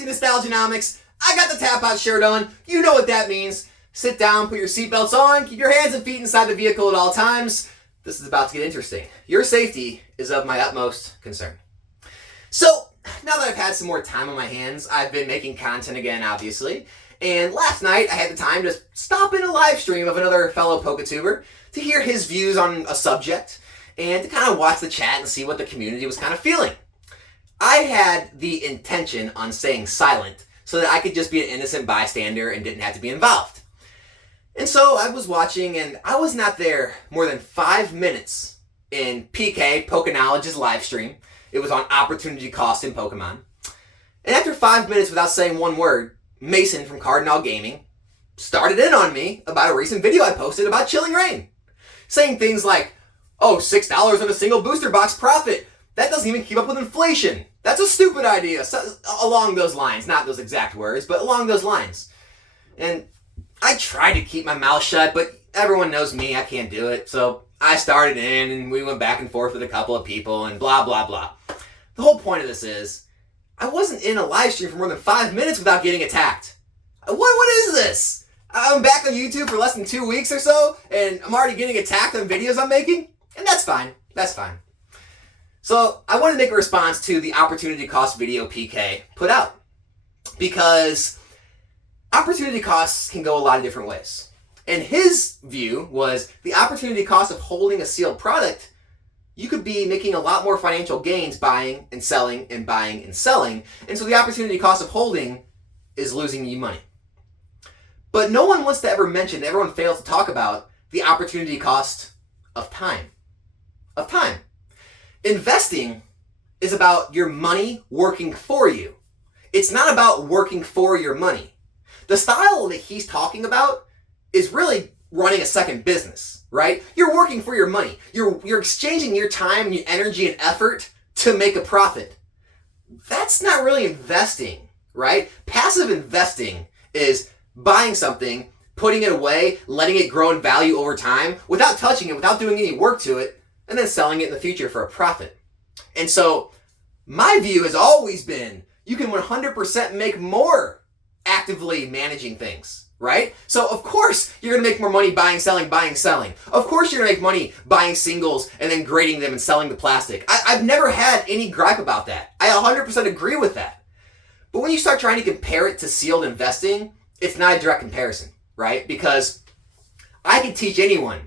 to Nostalgianomics. I got the tap out shirt on. You know what that means. Sit down, put your seatbelts on, keep your hands and feet inside the vehicle at all times. This is about to get interesting. Your safety is of my utmost concern. So, now that I've had some more time on my hands, I've been making content again, obviously. And last night, I had the time to stop in a live stream of another fellow PokeTuber to hear his views on a subject and to kind of watch the chat and see what the community was kind of feeling. I had the intention on staying silent so that I could just be an innocent bystander and didn't have to be involved. And so I was watching, and I was not there more than 5 minutes in PK, Pokenology's live stream. It was on opportunity cost in Pokemon. And after 5 minutes without saying one word, Mason from Cardinal Gaming started in on me about a recent video I posted about Chilling Reign. Saying things like, oh, $6 on a single booster box profit. That doesn't even keep up with inflation. That's a stupid idea. So, along those lines. Not those exact words, but along those lines. And I tried to keep my mouth shut, but everyone knows me. I can't do it. So I started in, and we went back and forth with a couple of people, and blah, blah, blah. The whole point of this is, I wasn't in a live stream for more than 5 minutes without getting attacked. What is this? I'm back on YouTube for less than 2 weeks or so, and I'm already getting attacked on videos I'm making? And that's fine. That's fine. So I wanted to make a response to the opportunity cost video PK put out. Because opportunity costs can go a lot of different ways. And his view was the opportunity cost of holding a sealed product, you could be making a lot more financial gains buying and selling and buying and selling. And so the opportunity cost of holding is losing you money. But no one wants to ever mention, everyone fails to talk about the opportunity cost of time. Of time. Investing is about your money working for you. It's not about working for your money. The style that he's talking about is really running a second business, right? You're working for your money. You're exchanging your time and your energy and effort to make a profit. That's not really investing, right? Passive investing is buying something, putting it away, letting it grow in value over time without touching it, without doing any work to it, and then selling it in the future for a profit. And so my view has always been you can 100% make more actively managing things, right? So of course you're going to make more money buying, selling. Of course you're going to make money buying singles and then grading them and selling the plastic. I've never had any gripe about that. I 100% agree with that. But when you start trying to compare it to sealed investing, it's not a direct comparison, right? Because I can teach anyone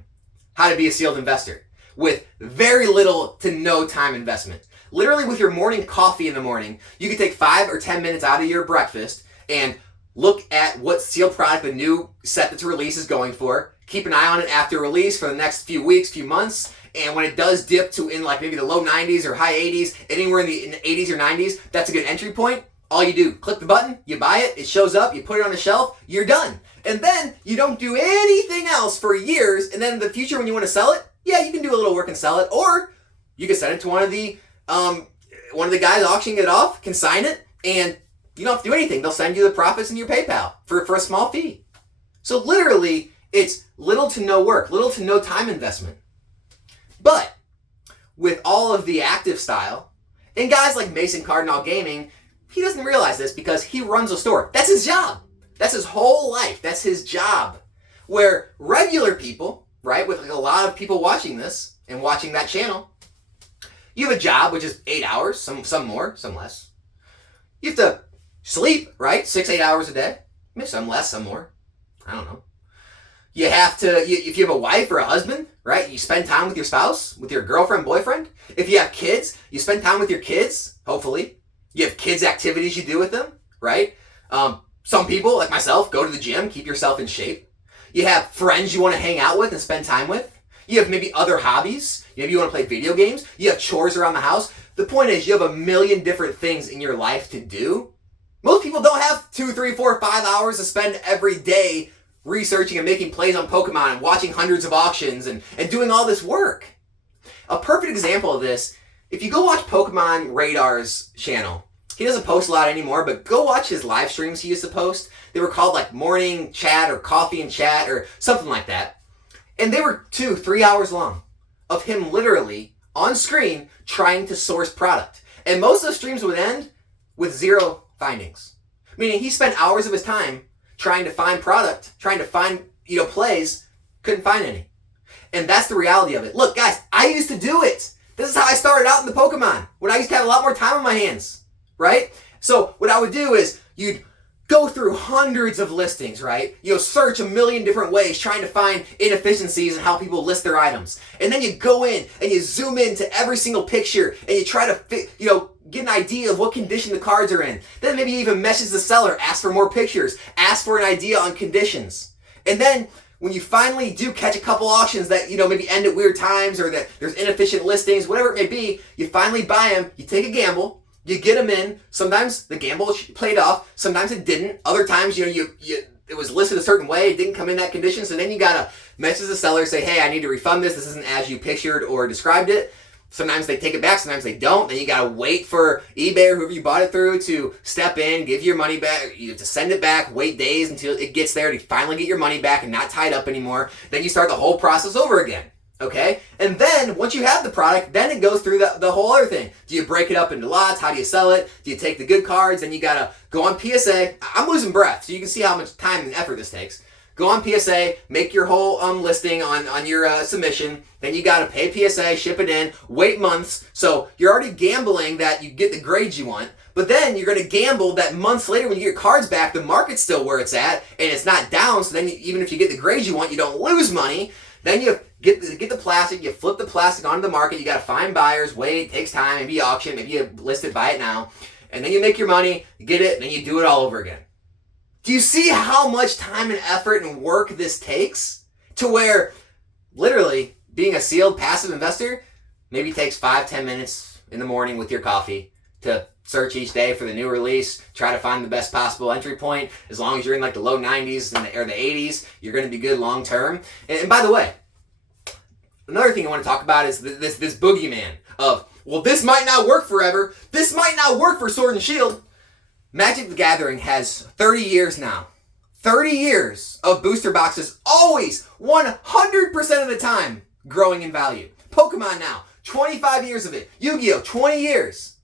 how to be a sealed investor with very little to no time investment. Literally with your morning coffee in the morning, you can take 5 or 10 minutes out of your breakfast and look at what sealed product the new set that's released is going for. Keep an eye on it after release for the next few weeks, few months. And when it does dip to in like maybe the low 90s or high 80s, anywhere in the 80s or 90s, that's a good entry point. All you do, click the button, you buy it, it shows up, you put it on the shelf, you're done. And then you don't do anything else for years, and then in the future when you want to sell it, yeah, you can do a little work and sell it, or you can send it to one of the guys auctioning it off, can sign it, and you don't have to do anything. They'll send you the profits in your PayPal for a small fee. So literally, it's little to no work, little to no time investment. But with all of the active style, and guys like Mason Cardinal Gaming, he doesn't realize this because he runs a store. That's his job. That's his whole life. That's his job. Where regular people, right, with like a lot of people watching this and watching that channel, you have a job which is 8 hours, some more, some less. You have to sleep, right, 6-8 hours a day. Maybe some less, some more. I don't know. You have to, if you have a wife or a husband, right, you spend time with your spouse, with your girlfriend, boyfriend. If you have kids, you spend time with your kids, hopefully. You have kids' activities you do with them, right? Some people, like myself, go to the gym, keep yourself in shape. You have friends you want to hang out with and spend time with. You have maybe other hobbies. Maybe you want to play video games. You have chores around the house. The point is you have a million different things in your life to do. Most people don't have 2, 3, 4, 5 hours to spend every day researching and making plays on Pokemon and watching hundreds of auctions and doing all this work. A perfect example of this, if you go watch Pokemon Radar's channel, he doesn't post a lot anymore, but go watch his live streams he used to post. They were called like morning chat or coffee and chat or something like that. And they were 2, 3 hours long of him literally on screen trying to source product. And most of the streams would end with 0 findings. Meaning he spent hours of his time trying to find product, trying to find, plays, couldn't find any. And that's the reality of it. Look, guys, I used to do it. This is how I started out in the Pokemon, when I used to have a lot more time on my hands, right? So what I would do is you'd go through hundreds of listings, right? Search a million different ways trying to find inefficiencies in how people list their items. And then you go in and you zoom into every single picture and you try to get an idea of what condition the cards are in. Then maybe you even message the seller, ask for more pictures, ask for an idea on conditions. And then when you finally do catch a couple auctions that, maybe end at weird times or that there's inefficient listings, whatever it may be, you finally buy them, you take a gamble, you get them in. Sometimes the gamble played off, sometimes it didn't. Other times, it was listed a certain way, it didn't come in that condition, so then you gotta message the seller, say, hey, I need to refund this isn't as you pictured or described it. Sometimes they take it back, sometimes they don't. Then you gotta wait for eBay or whoever you bought it through to step in, give you your money back. You have to send it back, wait days until it gets there to finally get your money back and not tied up anymore. Then you start the whole process over again, okay? And then, once you have the product, then it goes through the whole other thing. Do you break it up into lots? How do you sell it? Do you take the good cards? Then you gotta go on PSA. I'm losing breath, so you can see how much time and effort this takes. Go on PSA, make your whole listing on your submission. Then you got to pay PSA, ship it in, wait months. So you're already gambling that you get the grades you want. But then you're going to gamble that months later when you get your cards back, the market's still where it's at and it's not down. So then even if you get the grades you want, you don't lose money. Then you get the plastic, you flip the plastic onto the market. You got to find buyers, wait, takes time, maybe you auction, maybe you list it, buy it now. And then you make your money, you get it, and then you do it all over again. Do you see how much time and effort and work this takes? To where, literally, being a sealed passive investor maybe takes 5-10 minutes in the morning with your coffee to search each day for the new release, try to find the best possible entry point. As long as you're in like the low 90s or the 80s, you're going to be good long term. And by the way, another thing I want to talk about is this boogeyman of, well, this might not work forever. This might not work for Sword and Shield. Magic the Gathering has 30 years now. 30 years of booster boxes, always 100% of the time growing in value. Pokemon now, 25 years of it. Yu-Gi-Oh, 20 years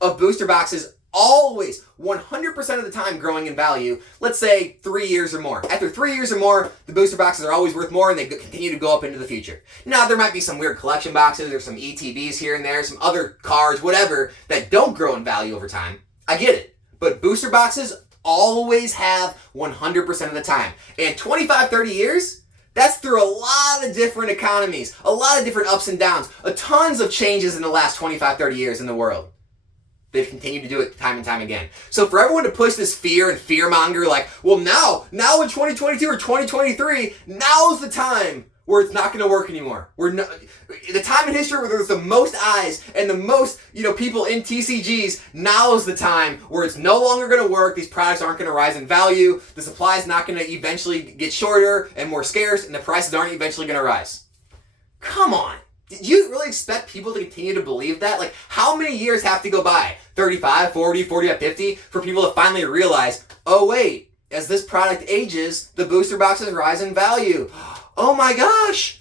of booster boxes, always 100% of the time growing in value. Let's say 3 years or more. After 3 years or more, the booster boxes are always worth more and they continue to go up into the future. Now, there might be some weird collection boxes or some ETBs here and there, some other cards, whatever, that don't grow in value over time. I get it. But booster boxes always have 100% of the time. And 25, 30 years, that's through a lot of different economies, a lot of different ups and downs, tons of changes in the last 25, 30 years in the world. They've continued to do it time and time again. So for everyone to push this fear and fearmonger like, well now in 2022 or 2023, now's the time where it's not going to work anymore. The time in history where there's the most eyes and the most, people in TCGs, now is the time where it's no longer going to work. These products aren't going to rise in value. The supply is not going to eventually get shorter and more scarce, and the prices aren't eventually going to rise. Come on. Did you really expect people to continue to believe that? Like, how many years have to go by? 35, 40, 50 for people to finally realize, oh wait, as this product ages, the booster boxes rise in value. Oh my gosh!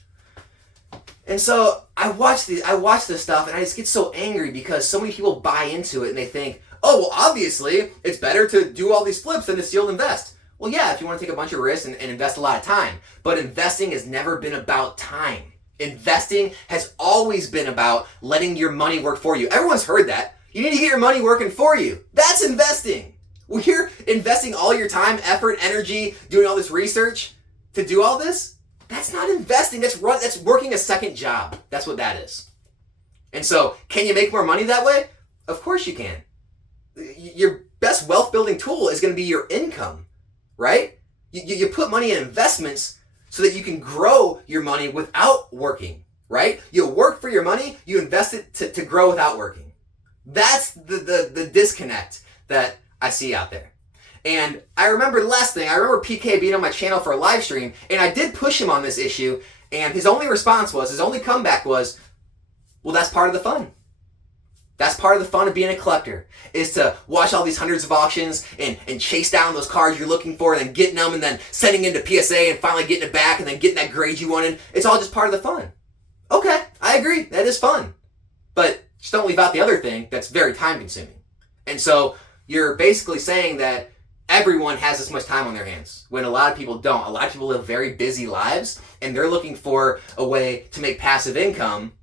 And so I watch this stuff and I just get so angry because so many people buy into it and they think, oh, well, obviously it's better to do all these flips than to sealed invest. Well, yeah, if you want to take a bunch of risks and invest a lot of time. But investing has never been about time. Investing has always been about letting your money work for you. Everyone's heard that. You need to get your money working for you. That's investing. When you're investing all your time, effort, energy, doing all this research to do all this, that's not investing. That's working a second job. That's what that is. And so, can you make more money that way? Of course you can. Your best wealth building tool is going to be your income, right? You put money in investments so that you can grow your money without working, right? You work for your money, you invest it to grow without working. That's the disconnect that I see out there. And I remember PK being on my channel for a live stream, and I did push him on this issue, and his only comeback was, well, that's part of the fun. That's part of the fun of being a collector, is to watch all these hundreds of auctions and chase down those cards you're looking for and then getting them and then sending into PSA and finally getting it back and then getting that grade you wanted. It's all just part of the fun. Okay, I agree. That is fun. But just don't leave out the other thing that's very time consuming. And so you're basically saying that everyone has this much time on their hands when a lot of people don't. A lot of people live very busy lives and they're looking for a way to make passive income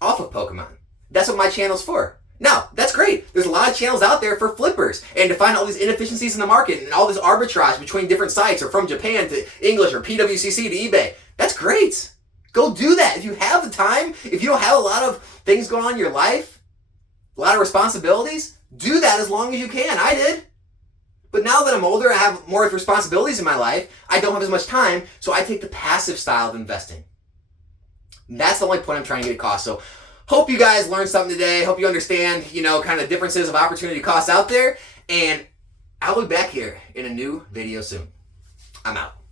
off of Pokemon. That's what my channel's for. Now, that's great. There's a lot of channels out there for flippers and to find all these inefficiencies in the market and all this arbitrage between different sites or from Japan to English or PWCC to eBay. That's great. Go do that. If you have the time, if you don't have a lot of things going on in your life, a lot of responsibilities, do that as long as you can. I did. But now that I'm older, I have more responsibilities in my life. I don't have as much time, so I take the passive style of investing. That's the only point I'm trying to get across. So hope you guys learned something today. Hope you understand, kind of differences of opportunity costs out there. And I'll be back here in a new video soon. I'm out.